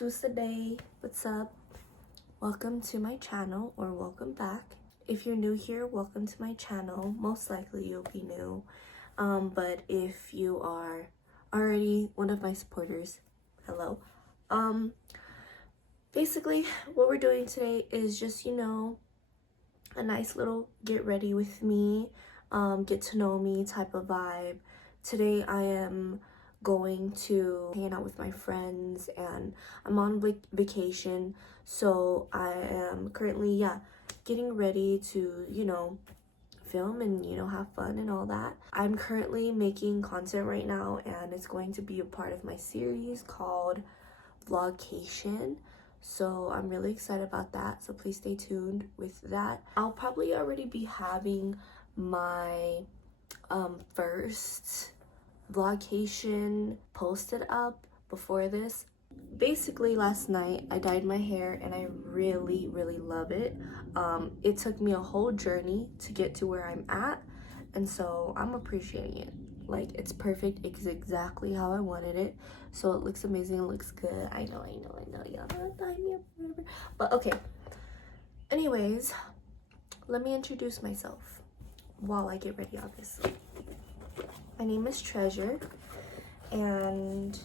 Day, what's up? Welcome to my channel, or welcome back. If you're new here, welcome to my channel. Most likely you'll be new, but if you are already one of my supporters, hello. Basically what we're doing today is just, a nice little get ready with me, get to know me type of vibe. Today I am going to hang out with my friends and I'm on vacation, so I am currently getting ready to film and have fun and all that. I'm currently making content right now and it's going to be a part of my series called Vlogcation, so I'm really excited about that, so please stay tuned with that. I'll probably already be having my first vlogcation posted up before this. Basically last night I dyed my hair and I really love it. It took me a whole journey to get to where I'm at, and so I'm appreciating it. Like, it's perfect. It's exactly how I wanted it, so it looks amazing. It looks good. I know y'all not dye me up, whatever, but okay. Anyways, let me introduce myself while I get ready, obviously. My name is Treasure, and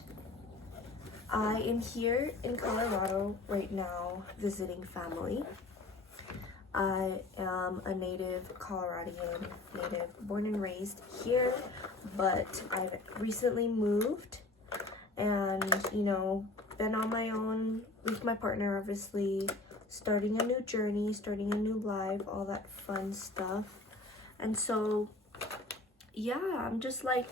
I am here in Colorado right now visiting family. I am a native Coloradian, born and raised here, but I've recently moved and, been on my own with my partner, obviously, starting a new journey, starting a new life, all that fun stuff. And so yeah, I'm just like,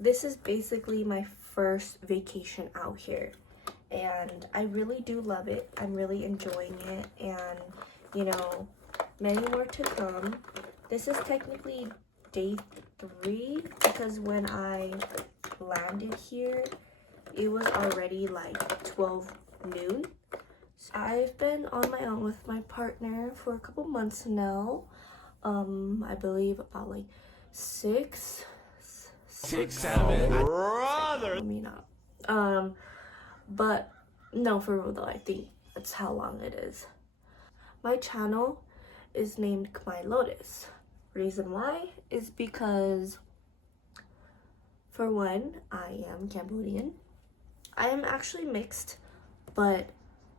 this is basically my first vacation out here and I really do love it. I'm really enjoying it, and many more to come. This is technically day 3 because when I landed here it was already like 12 noon. So I've been on my own with my partner for a couple months now. I believe about like 6, 7 brother. I mean, but no, for real though, I think that's how long it is. My channel is named khmerlotus. Reason why is because, for one, I am Cambodian. I am actually mixed, but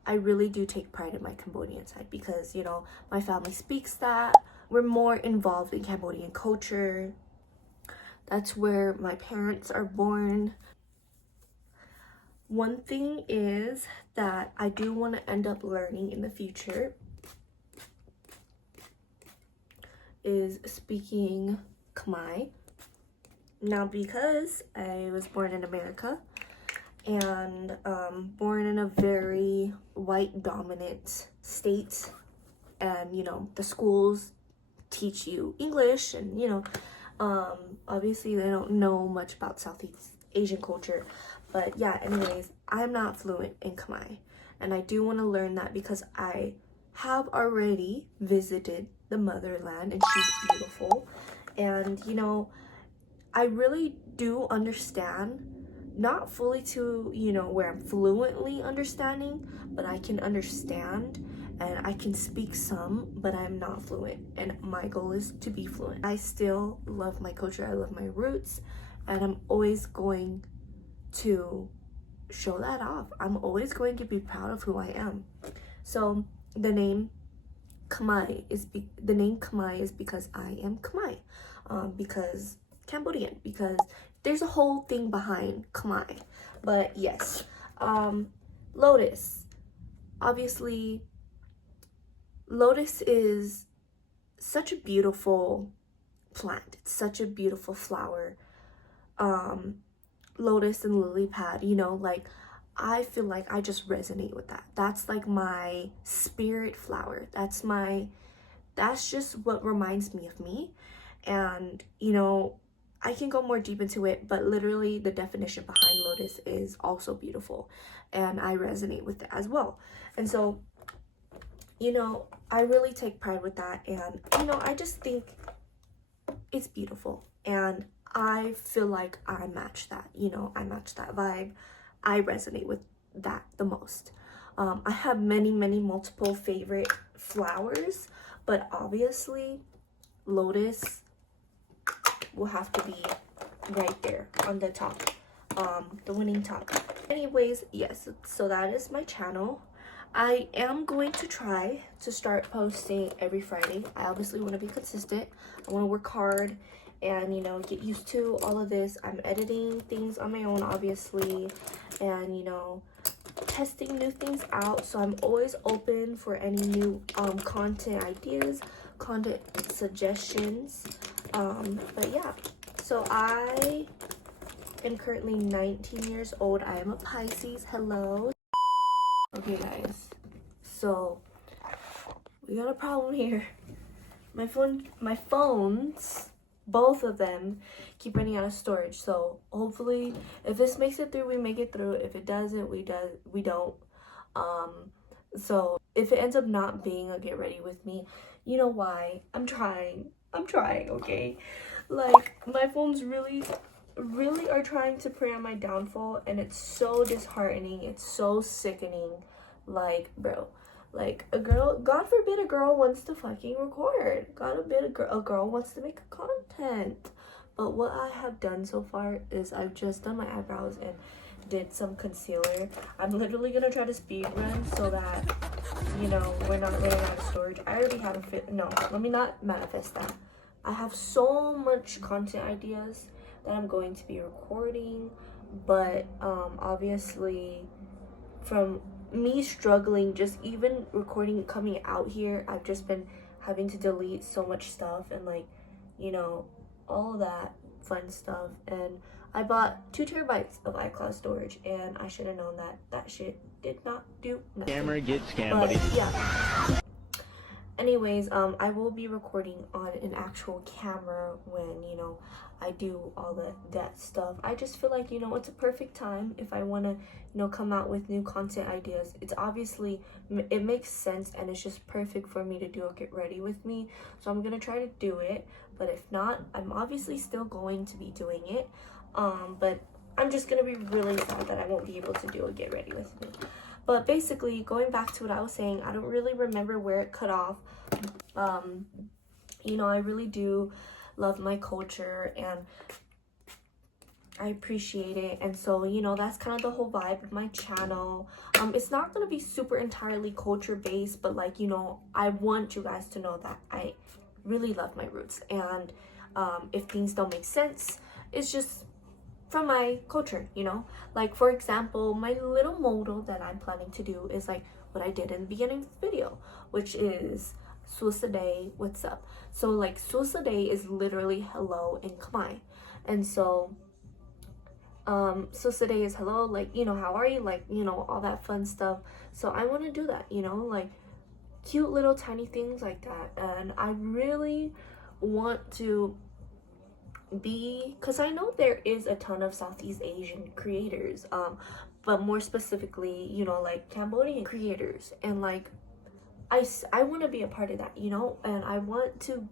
I really do take pride in my Cambodian side because, my family speaks that. We're more involved in Cambodian culture. That's where my parents are born. One thing is that I do want to end up learning in the future is speaking Khmer. Now, because I was born in America and born in a very white dominant state, and the schools teach you English, and obviously they don't know much about Southeast Asian culture, but yeah, anyways, I'm not fluent in Khmer and I do want to learn that because I have already visited the motherland and she's beautiful, and I really do understand, not fully to where I'm fluently understanding, but I can understand and I can speak some, but I'm not fluent, and my goal is to be fluent. I still love my culture, I love my roots, and I'm always going to show that off. I'm always going to be proud of who I am. So the name Khmer is because I am Khmer, because Cambodian, because there's a whole thing behind Khmer. But yes, lotus, obviously. Lotus is such a beautiful plant. It's such a beautiful flower. Lotus and lily pad, like, I feel like I just resonate with that. That's like my spirit flower. That's just what reminds me of me. And, I can go more deep into it, but literally the definition behind lotus is also beautiful. And I resonate with it as well. And so, I really take pride with that, and I just think it's beautiful, and I feel like I match that. I match that vibe. I resonate with that the most. most. I have many multiple favorite flowers, but obviously lotus will have to be right there on the top, the winning top. Anyways, yes, so that is my channel. I am going to try to start posting every Friday. I obviously want to be consistent. I want to work hard and, you know, get used to all of this. I'm editing things on my own, obviously, and, you know, testing new things out. So I'm always open for any new content ideas, content suggestions. But yeah, so I am currently 19 years old. I am a Pisces. Hello. Okay guys, so we got a problem here. My phones, both of them, keep running out of storage. So hopefully if this makes it through, we make it through. If it doesn't, we don't. So if it ends up not being a get ready with me, you know why. I'm trying, okay? Like, my phones really are trying to prey on my downfall, and it's so disheartening. It's so sickening. Like, bro, like, a girl, God forbid a girl wants to fucking record. God forbid a girl wants to make content. But what I have done so far is I've just done my eyebrows and did some concealer. I'm literally gonna try to speed run so that, you know, we're not running out of storage. I already have a fit. No, let me not manifest that. I have so much content ideas that I'm going to be recording, but obviously from me struggling just even recording coming out here, I've just been having to delete so much stuff and, like, you know, all that fun stuff. And I bought 2 terabytes of iCloud storage, and I should have known that that shit did not do nothing. Scammer get scammed, buddy. Yeah. Anyways, I will be recording on an actual camera when, you know, I do all that stuff. I just feel like, you know, it's a perfect time if I want to, you know, come out with new content ideas. It's obviously, it makes sense, and it's just perfect for me to do a get ready with me. So I'm going to try to do it, but if not, I'm obviously still going to be doing it. But I'm just going to be really sad that I won't be able to do a get ready with me. But basically, going back to what I was saying, I don't really remember where it cut off. You know, I really do love my culture, and I appreciate it. And so, you know, that's kind of the whole vibe of my channel. It's not going to be super entirely culture based, but, like, you know, I want you guys to know that I really love my roots. And if things don't make sense, it's just from my culture, you know. Like, for example, my little motto that I'm planning to do is like what I did in the beginning of the video, which is Suicide, what's up? So, like, Suicide is literally hello in Khmer. And so Suicide is hello, like, you know, how are you, like, you know, all that fun stuff. So I want to do that, you know, like cute little tiny things like that. And I really want to be, because I know there is a ton of Southeast Asian creators, but more specifically, you know, like Cambodian creators, and like I want to be a part of that, you know, and I want to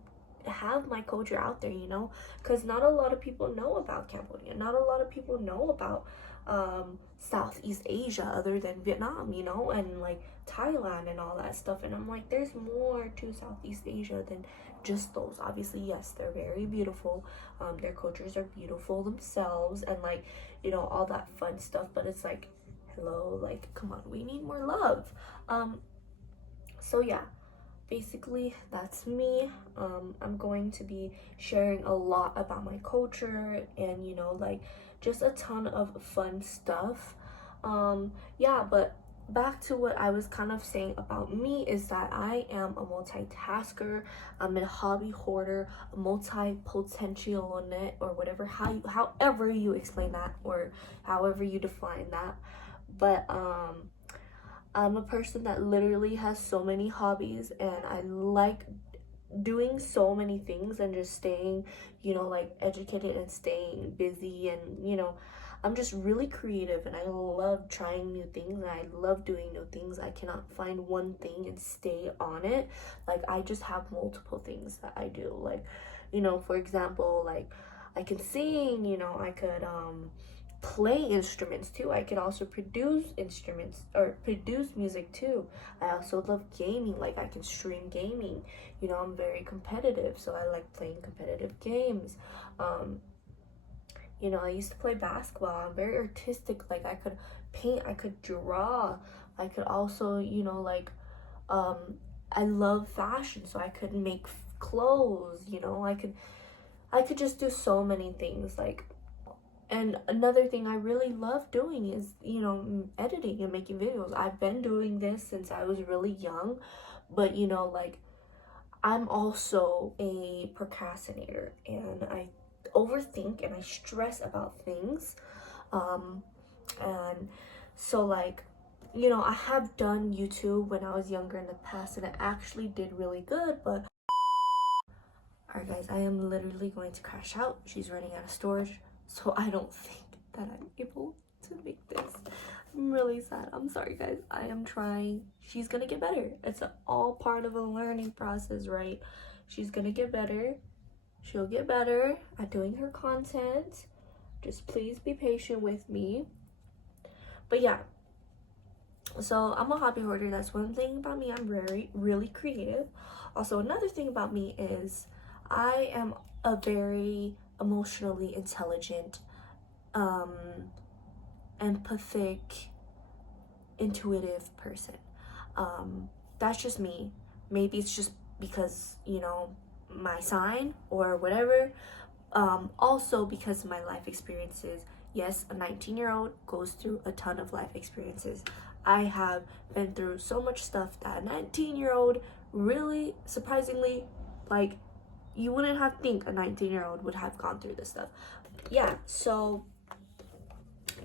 have my culture out there, you know, because not a lot of people know about Cambodia, not a lot of people know about Southeast Asia other than Vietnam, you know, and like Thailand and all that stuff. And I'm like, there's more to Southeast Asia than just those. Obviously, yes, they're very beautiful, their cultures are beautiful themselves, and, like, you know, all that fun stuff, but it's like, hello, like, come on, we need more love. So yeah, basically that's me. I'm going to be sharing a lot about my culture and, you know, like, just a ton of fun stuff. Yeah, but back to what I was kind of saying about me is that I am a multitasker. I'm a hobby hoarder, a multi-potentialist, or whatever, however you explain that, or however you define that. But I'm a person that literally has so many hobbies, and I like doing so many things and just staying, you know, like, educated and staying busy. And, you know, I'm just really creative, and I love trying new things, and I love doing new things. I cannot find one thing and stay on it. Like, I just have multiple things that I do. Like, you know, for example, like, I can sing, you know, I could play instruments too. I can also produce instruments or produce music too. I also love gaming. Like, I can stream gaming. You know, I'm very competitive, so I like playing competitive games. You know, I used to play basketball. I'm very artistic. Like, I could paint, I could draw, I could also, you know, like, I love fashion, so I could make clothes, you know. I could just do so many things. Like, and another thing I really love doing is, you know, editing and making videos. I've been doing this since I was really young, but, you know, like, I'm also a procrastinator, and I overthink and I stress about things. And so, like, you know, I have done YouTube when I was younger in the past, and it actually did really good. But alright guys, I am literally going to crash out. She's running out of storage, so I don't think that I'm able to make this. I'm really sad. I'm sorry guys. I am trying. She's gonna get better. It's all part of a learning process, right? She's gonna get better. She'll get better at doing her content. Just please be patient with me. But yeah, so I'm a hobby hoarder. That's one thing about me. I'm really creative. Also, another thing about me is I am a very emotionally intelligent, empathic, intuitive person. That's just me. Maybe it's just because, you know, my sign or whatever. Also because of my life experiences. Yes, a 19-year-old goes through a ton of life experiences. I have been through so much stuff that a 19-year-old really, surprisingly, like, you wouldn't have think a 19-year-old would have gone through this stuff. Yeah, so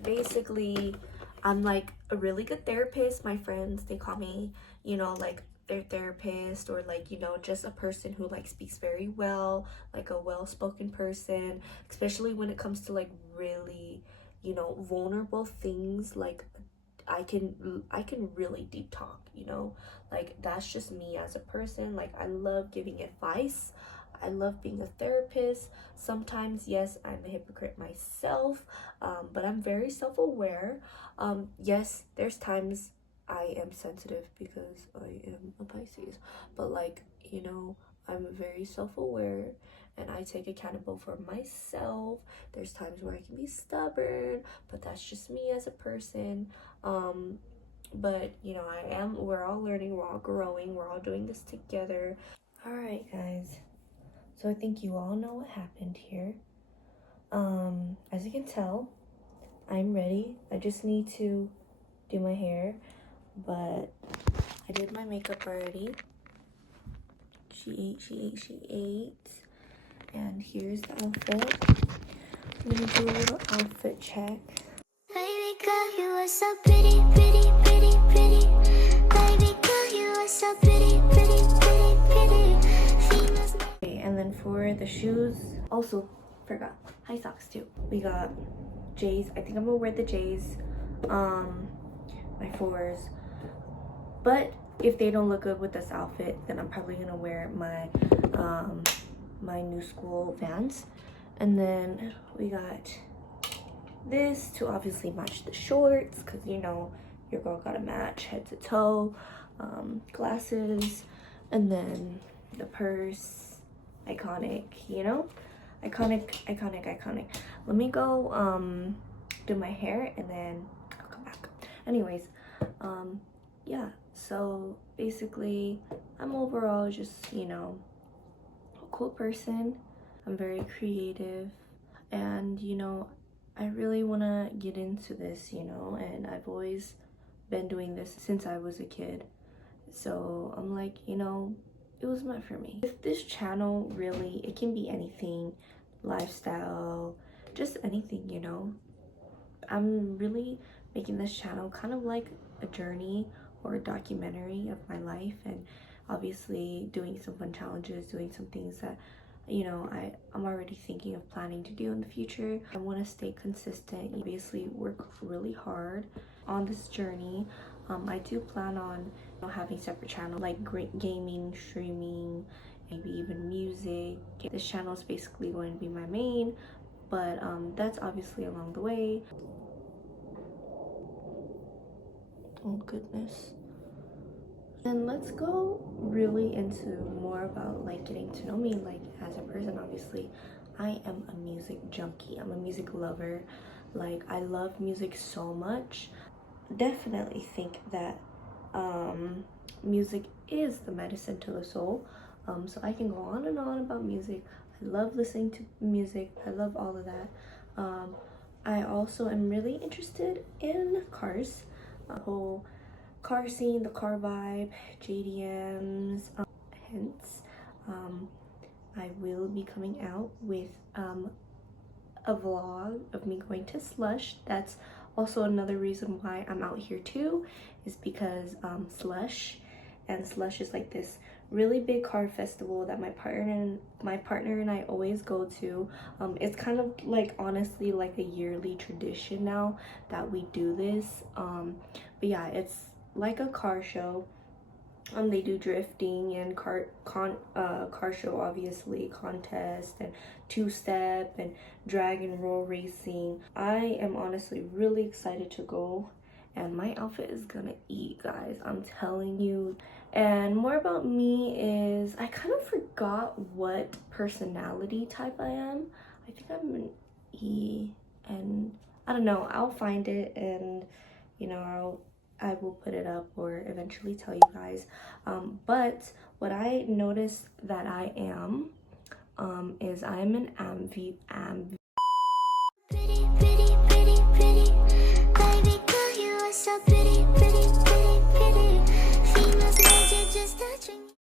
basically, I'm like a really good therapist. My friends, they call me, you know, like their therapist, or like, you know, just a person who like speaks very well, like a well-spoken person, especially when it comes to like really, you know, vulnerable things. Like, I can really deep talk, you know. Like, that's just me as a person. Like, I love giving advice. I love being a therapist. Sometimes, yes, I'm a hypocrite myself, but I'm very self-aware. Yes, there's times I am sensitive because I am a Pisces, but like, you know, I'm very self-aware and I take accountable for myself. There's times where I can be stubborn, but that's just me as a person. But you know, we're all learning, we're all growing, we're all doing this together. All right, guys. So I think you all know what happened here. As you can tell, I'm ready. I just need to do my hair, but I did my makeup already. She ate. And here's the outfit. I'm gonna do a little outfit check. Baby girl, you are so pretty, pretty, pretty, pretty. Baby girl, you are so pretty, pretty, pretty, pretty. Okay, and then for the shoes, also forgot high socks too. We got J's. I think I'm gonna wear the J's, my 4s. But if they don't look good with this outfit, then I'm probably gonna wear my my new school Vans. And then we got this to obviously match the shorts, because you know your girl gotta match head to toe. Glasses, and then the purse. Iconic, you know, iconic. Let me go do my hair and then I'll come back. Anyways, yeah, so basically I'm overall just, you know, a cool person. I'm very creative, and you know, I really want to get into this, you know, and I've always been doing this since I was a kid. So I'm like, you know, it was meant for me. If this channel, really, it can be anything, lifestyle, just anything, you know. I'm really making this channel kind of like a journey or a documentary of my life, and obviously doing some fun challenges, doing some things that, you know, I'm already thinking of planning to do in the future. I want to stay consistent, obviously work really hard on this journey. I do plan on, you know, having separate channels like gaming, streaming, maybe even music. This channel is basically going to be my main, but that's obviously along the way. Oh goodness. And let's go really into more about like getting to know me like as a person. Obviously, I am a music junkie. I'm a music lover. Like, I love music so much. Definitely think that music is the medicine to the soul. So I can go on and on about music. I love listening to music. I love all of that. I also am really interested in cars. The whole car scene, the car vibe, JDMs, hence I will be coming out with a vlog of me going to Slush. That's also another reason why I'm out here too, is because Slush is like this really big car festival that my partner and I always go to. It's kind of like, honestly, like a yearly tradition now that we do this. But yeah, it's like a car show. They do drifting and car show, obviously, contest and two-step and drag and roll racing. I am honestly really excited to go, and my outfit is gonna eat, guys, I'm telling you. And more about me is, I kind of forgot what personality type I am. I think I'm an E, and I don't know, I'll find it, and you know, I will put it up or eventually tell you guys. But what I noticed that I am is I'm an Pretty, pretty, pretty, pretty. Baby girl, you are so pretty, pretty, pretty, pretty. Females, just touching.